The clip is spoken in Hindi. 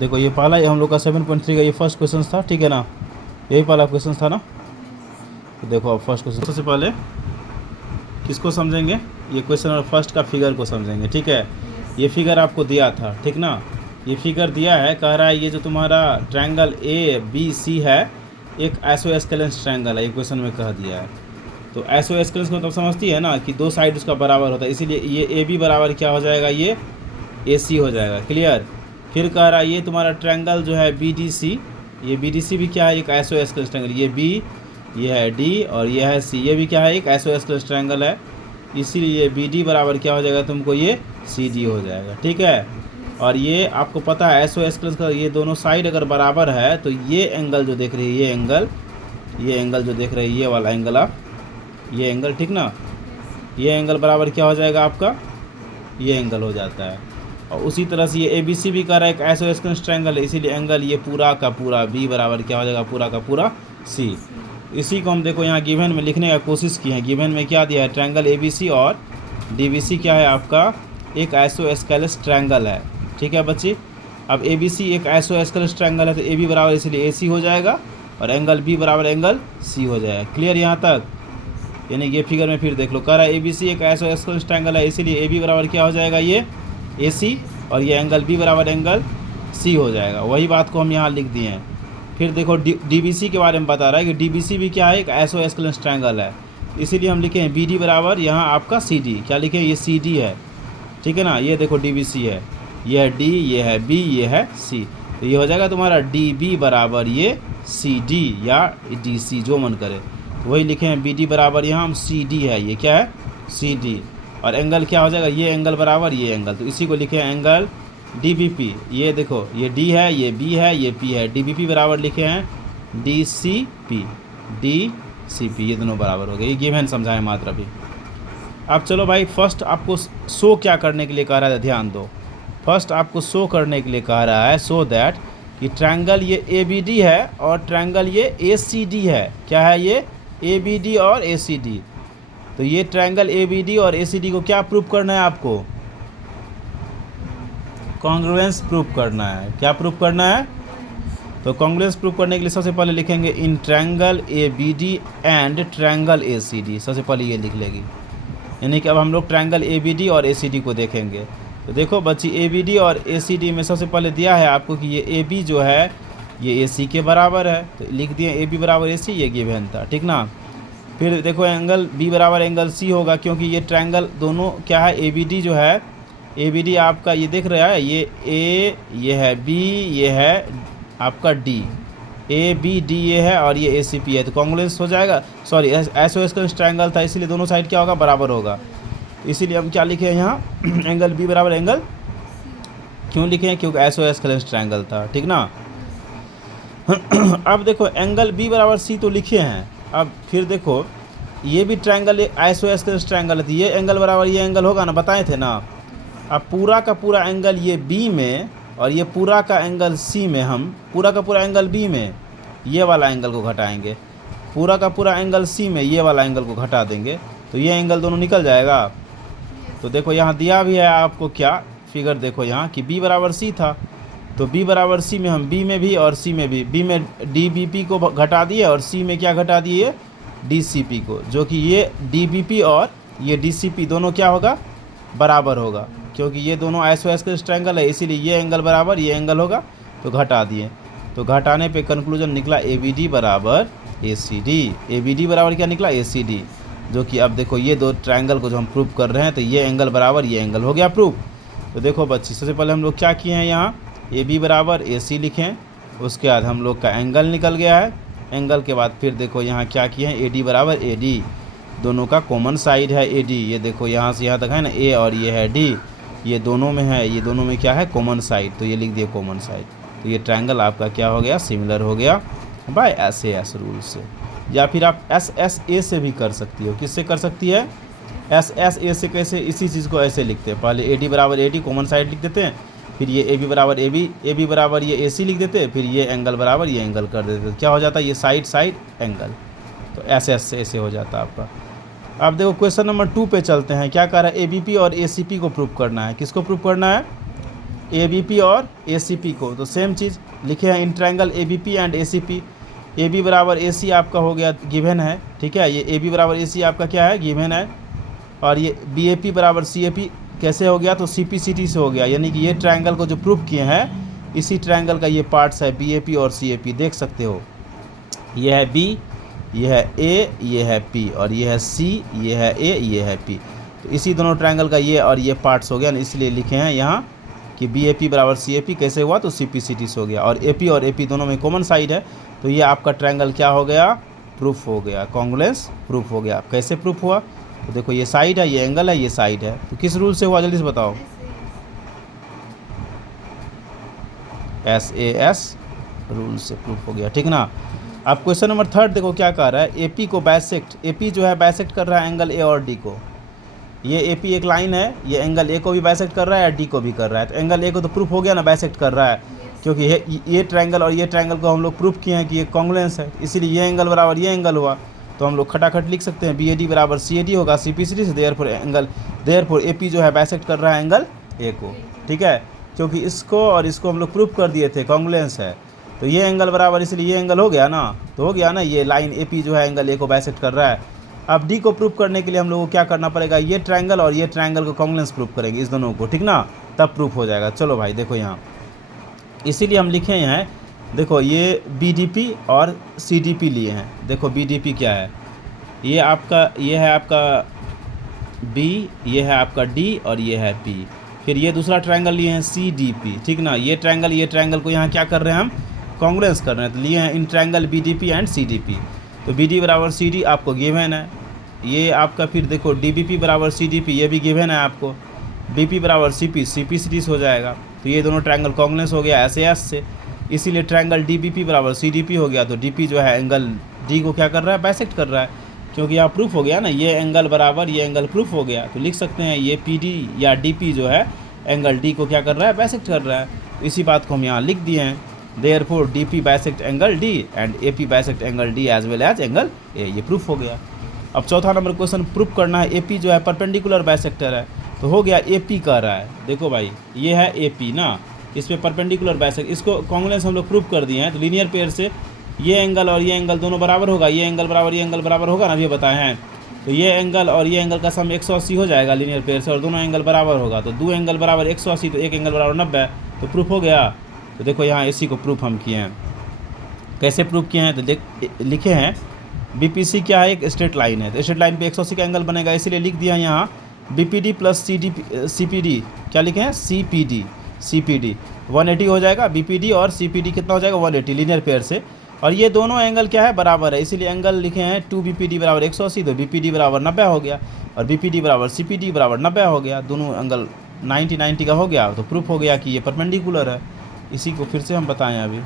देखो ये पहला हम लोग का 7.3 का ये फर्स्ट क्वेश्चन था, ठीक है ना, यही पहला क्वेश्चन था ना। तो देखो अब फर्स्ट क्वेश्चन, सबसे पहले किसको समझेंगे, ये क्वेश्चन और फर्स्ट का फिगर को समझेंगे, ठीक है। ये फिगर आपको दिया था, ठीक ना, ये फिगर दिया है, कह रहा है ये जो तुम्हारा ट्रायंगल ABC है एक आइसोस्केलेस ट्रायंगल है, ये क्वेश्चन में कह दिया है। तो आइसोस्केलेस को मतलब समझती है ना कि दो साइड उसका बराबर होता है, इसीलिए ये AB बराबर क्या हो जाएगा, ये AC हो जाएगा, क्लियर। फिर कह रहा है ये तुम्हारा ट्रायंगल जो है BDC, ये BDC भी क्या है, एक आइसोस्केलेस ट्रायंगल, ये B, ये है D और ये है C, ये भी क्या है, एक आइसोस्केलेस ट्रायंगल है, इसीलिए BD बराबर क्या हो जाएगा तुमको, ये CD हो जाएगा, ठीक है। और ये आपको पता है आइसोस्केलेस का ये दोनों साइड अगर बराबर है तो ये एंगल जो देख रही है, ये एंगल जो देख रही है, ये वाला एंगल, आप ये एंगल, ठीक ना, ये एंगल बराबर क्या हो जाएगा आपका, ये एंगल हो जाता है। और उसी तरह से ये ABC भी कर रहा है एक आइसोस्केलेस ट्रायंगल है, इसीलिए एंगल ये पूरा का पूरा B बराबर क्या हो जाएगा, पूरा का पूरा C। इसी को हम देखो यहाँ गिवन में लिखने का कोशिश की है, गिवन में क्या दिया है, ट्रायंगल ABC और DBC क्या है आपका, एक आइसोस्केलेस ट्रायंगल है, ठीक है बच्चे। अब ABC एक आइसोस्केलेस ट्रायंगल है तो AB बराबर इसलिए AC हो जाएगा और एंगल B बराबर एंगल C हो जाएगा, क्लियर यहाँ तक। यानी ये फिगर में फिर देख लो, कह रहा है ABC एक आइसोस्केलेस ट्रायंगल है, इसीलिए AB बराबर क्या हो जाएगा, ये AC और ये एंगल B बराबर एंगल C हो जाएगा, वही बात को हम यहाँ लिख दिए हैं। फिर देखो DBC के बारे में बता रहा है कि DBC भी क्या है, एक आइसोस्केलेस ट्रायंगल है, इसीलिए हम लिखे हैं BD बराबर यहाँ आपका CD, क्या लिखे हैं, ये CD है, ठीक है ना। ये देखो DBC है, ये है D, ये है B, ये है C, तो ये हो जाएगा तुम्हारा DB बराबर ये CD या DC जो मन करे, तो वही लिखे हैं BD बराबर यहाँ हम CD है, ये क्या है CD, और एंगल क्या हो जाएगा, ये एंगल बराबर ये एंगल, तो इसी को लिखे हैं एंगल DBP। ये देखो ये D है, ये B है, ये P है, DBP बराबर लिखे हैं DCP, ये दोनों बराबर हो गए, ये गिवन समझाएं मात्र अभी। अब चलो भाई, फर्स्ट आपको शो क्या करने के लिए कह रहा है, ध्यान दो, फर्स्ट आपको शो करने के लिए कह रहा है, सो दैट कि ट्रायंगल ये ABD है और ट्रायंगल ये ACD है, क्या है ये ABD और ACD। तो ये ट्रायंगल ABD और ACD को क्या प्रूव करना है आपको, कॉन्ग्रुएंस प्रूव करना है। क्या प्रूव करना है, तो कॉन्ग्रुएंस प्रूव करने के लिए सबसे पहले लिखेंगे in triangle ABD and triangle ACD, सबसे पहले ये लिख लेगी, यानी कि अब हम लोग ट्रायंगल ABD और ACD को देखेंगे। तो देखो बच्ची ABD और ACD में सबसे पहले दिया है आपको कि ये AB जो है ये AC के बराबर है, तो लिख दिए AB बराबर AC, ये गिवन था, ठीक ना। फिर देखो एंगल B बराबर एंगल C होगा, क्योंकि ये ट्रायंगल दोनों क्या है, ABD जो है, ABD आपका ये दिख रहा है, ये A, ये है B, ये है आपका D, ABD ये है और ये ACP है, तो कॉन्ग्रुएंस हो जाएगा, सॉरी आइसोस्केलेस ट्रायंगल था इसलिए दोनों साइड क्या होगा, बराबर होगा, इसीलिए हम क्या लिखे हैं यहाँ एंगल B बराबर एंगल, क्यों लिखे हैं, क्योंकि आइसोस्केलेस ट्रायंगल था, ठीक ना। अब देखो एंगल B बराबर C तो लिखे हैं, अब फिर देखो ये भी ट्रायंगल आइसोस्केलेस ट्रायंगल है, ये एंगल बराबर ये एंगल होगा ना, बताए थे ना। अब पूरा का पूरा एंगल ये B में और ये पूरा का एंगल C में, हम पूरा का पूरा एंगल B में ये वाला एंगल को घटाएंगे, पूरा का पूरा एंगल C में ये वाला एंगल को घटा देंगे, तो ये एंगल दोनों निकल जाएगा। तो देखो यहाँ दिया भी है आपको क्या फिगर, देखो यहाँ कि B बराबर C था, तो B बराबर C में हम B में भी और C में भी, B में DBP को घटा दिए और C में क्या घटा दिए, DCP को, जो कि ये DBP और ये DCP दोनों क्या होगा, बराबर होगा, क्योंकि ये दोनों आइसोस्केलेस ट्रायंगल है, इसीलिए ये एंगल बराबर ये एंगल होगा, तो घटा दिए, तो घटाने पे कंक्लूजन निकला ABD बराबर ACD, ABD बराबर क्या निकला, ACD, जो कि अब देखो ये दो ट्रायंगल को जो हम प्रूव कर रहे हैं, तो ये एंगल बराबर ये एंगल हो गया प्रूव। तो देखो बच्ची, सबसे पहले हम लोग क्या किए हैं, यहाँ AB बराबर AC लिखें, उसके बाद हम लोग का एंगल निकल गया है, एंगल के बाद फिर देखो यहाँ क्या किए हैं, AD बराबर AD, दोनों का कॉमन साइड है AD, ये देखो यहाँ से यहाँ तक है ना A और ये है D, ये दोनों में है, ये दोनों में क्या है, कॉमन साइड, तो ये लिख दिए कॉमन साइड, तो ये ट्रायंगल आपका क्या हो गया, सिमिलर हो गया बाय SAS रूल से। या फिर आप SSA से भी कर सकती हो, किससे कर सकती है, SSA से कैसे, इसी चीज़ को ऐसे लिखते हैं, पहले AD बराबर AD कॉमन साइड लिख देते हैं, फिर ये AB बराबर AB बराबर ये AC लिख देते हैं, फिर ये एंगल बराबर ये एंगल कर देते, क्या हो जाता है, ये साइड साइड एंगल, तो SS से ऐसे हो जाता है आपका। अब देखो क्वेश्चन नंबर 2 पे चलते हैं, क्या कह रहा है, ABP और ACP को प्रूव करना है, किसको प्रूव करना है, ABP और ACP को, तो सेम चीज़ लिखे हैं in triangle ABP and ACP। AB बराबर AC आपका हो गया गिवन है, ठीक है, ये AB बराबर AC आपका क्या है, गिवन है। और ये BAP बराबर CAP कैसे हो गया, तो CPCT से हो गया, यानी कि ये ट्रायंगल को जो प्रूफ किए हैं इसी ट्रायंगल का ये पार्ट्स है BAP और CAP, देख सकते हो। ये है B, ये है A, ये है P, और ये है C, ये है A, ये है P। तो इसी दोनों ट्रायंगल का ये और ये पार्ट्स हो गया ना, इसलिए लिखे हैं यहाँ कि BAP बराबर CAP कैसे हुआ, तो CPCT से हो गया। और AP और AP दोनों में कॉमन साइड है, तो ये आपका ट्रायंगल क्या हो गया, प्रूफ हो गया, कॉन्ग्रुएंस प्रूफ हो गया। कैसे प्रूफ हुआ, तो देखो ये साइड है, ये एंगल है, ये साइड है, तो किस रूल से हुआ जल्दी से बताओ। SAS रूल से प्रूफ हो गया, ठीक ना। अब क्वेश्चन नंबर 3 देखो क्या कह रहा है, AP को बाइसेक्ट, AP जो है बाइसेक्ट कर रहा है एंगल A और D को। ये AP एक लाइन है, ये एंगल A को भी बाइसेक्ट कर रहा है, D को भी कर रहा है। तो एंगल A को तो प्रूफ हो गया ना, बाइसेक्ट कर रहा है, क्योंकि ये ट्रायंगल और ये ट्रायंगल को हम लोग प्रूफ किए हैं कि ये कॉन्ग्रुएंस है, इसीलिए ये एंगल बराबर ये एंगल हुआ। तो हम लोग खटाखट लिख सकते हैं BAD बराबर CAD होगा CPCT से, देयरफॉर AP जो है बाइसेक्ट कर रहा है एंगल A को, ठीक है, क्योंकि इसको और इसको हम लोग प्रूफ कर दिए थे कॉन्ग्रुएंस है। तो ये एंगल बराबर, इसलिए ये एंगल हो गया ना, तो हो गया ना, ये लाइन AP जो है एंगल A को बाइसेक्ट कर रहा है। अब D को प्रूफ करने के लिए हम लोग को क्या करना पड़ेगा, ये ट्रायंगल और ये ट्रायंगल को कॉन्ग्रुएंस प्रूफ करेंगे, इस दोनों को, ठीक ना, तब प्रूफ हो जाएगा। चलो भाई देखो यहाँ, इसीलिए हम लिखे हैं, देखो ये BDP और CDP लिए हैं। देखो BDP क्या है, ये है आपका B, ये है आपका D और ये है P। फिर ये दूसरा ट्रायंगल लिए हैं CDP, ठीक ना, ये ट्रायंगल को यहाँ क्या कर रहे हैं हम, कॉन्ग्रुएंस कर रहे हैं, तो लिए हैं in triangle BDP and CDP। तो BD बराबर CD आपको गिवन है, ये आपका फिर देखो DBP बराबर CDP ये भी गिवन है आपको, BP बराबर CPCT से हो जाएगा। तो ये दोनों ट्रायंगल कॉन्ग्रुएंस हो गया SAS से, इसीलिए ट्रायंगल DBP बराबर CDP हो गया। तो DP जो है एंगल D को क्या कर रहा है, बाइसेक्ट कर रहा है, क्योंकि यहाँ प्रूफ हो गया ना, ये एंगल बराबर ये एंगल प्रूफ हो गया। तो लिख सकते हैं ये PD या DP जो है एंगल D को क्या कर रहा है, बाइसेक्ट कर रहा है। तो इसी बात को हम यहाँ लिख दिए हैं, therefore DP bisect angle D and AP bisect angle D as well as angle A, ये प्रूफ हो गया। अब चौथा नंबर क्वेश्चन प्रूफ करना है AP जो है परपेंडिकुलर बाइसेक्टर है, तो हो गया AP कह रहा है, देखो भाई ये है AP ना, इस पर परपेंडिकुलर बाइसेक्ट, इसको कॉन्ग्रुएंस हम लोग प्रूफ कर दिए हैं। तो लीनियर पेयर से ये एंगल और ये एंगल दोनों बराबर होगा, ये एंगल बराबर ये एंगल बराबर होगा ना, ये बताए हैं। तो ये एंगल और ये एंगल का सम 180 हो जाएगा लीनियर पेयर से, और दोनों एंगल बराबर होगा, तो दो एंगल बराबर 180, तो एक एंगल बराबर 90, तो प्रूफ हो गया। तो देखो यहाँ इसी को प्रूफ हम किए हैं। कैसे प्रूफ किए हैं, तो लिखे हैं BPC क्या है, एक स्ट्रेट लाइन है, तो स्ट्रेट लाइन पे 180 का एंगल बनेगा, इसीलिए लिख दिया यहाँ BPD प्लस CPD, क्या लिखे हैं, CPD 180 हो जाएगा। BPD और CPD कितना हो जाएगा, 180 लीनियर पेयर से, और ये दोनों एंगल क्या है, बराबर है, इसीलिए एंगल लिखे हैं 2BPD बराबर 180, तो BPD बराबर 90 हो गया, और BPD बराबर CPD बराबर 90 हो गया, दोनों एंगल 90 का हो गया। तो प्रूफ हो गया कि ये परपेंडिकुलर है। इसी को फिर से हम बताएं अभी।